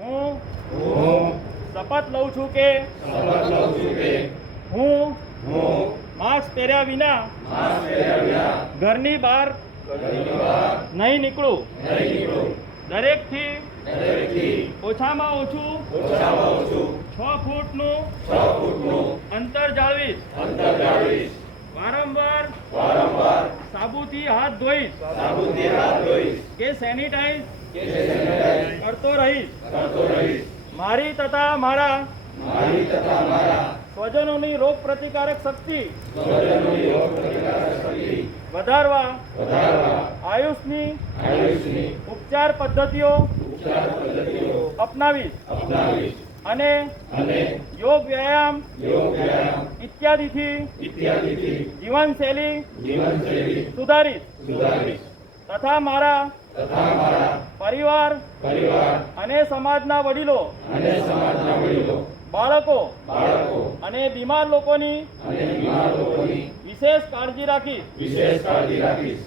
હું હું શપથ લઉં છું કે શપથ લઉં છું કે હું હું માસ્ક પહેર્યા વિના માસ્ક પહેર્યા વિના ઘરની બહાર ઘરની બહાર નહીં નીકળું. નહીં નીકળું. દરેકથી દરેકથી ઓછામાં ઓછું ઓછામાં ઓછું છ ફૂટનું છ ફૂટનું અંતર જાળવીશ. અંતર સાબુથી હાથ ધોઈશ સાબુથી હાથ ધોઈશ કે સેનિટાઈઝ. કે સેનિટાઈઝ. કરતો રહીશ કરતો રહીશ મારી તથા મારા. મારી તથા મારા. સ્વજનોની રોગ પ્રતિકારક શક્તિ. સ્વજનોની રોગ પ્રતિકારક શક્તિ. વધારવા. વધારવા. આયુષની. આયુષની. ઉપચાર પદ્ધતિઓ. ઉપચાર પદ્ધતિઓ. અપનાવીશ. અપનાવીશ. અને અને યોગ વ્યાયામ. યોગ વ્યાયામ. ઇત્યાદિથી ઇત્યાદિથી જીવનશૈલી જીવનશૈલી સુધારીશ સુધારીશ તથા મારા તથા મારા પરિવાર પરિવાર અને સમાજના વડીલો અને સમાજના વડીલો બાળકો બાળકો અને બીમાર લોકોની અને બીમાર લોકોની વિશેષ કાળજી રાખી. વિશેષ કાળજી રાખીશ.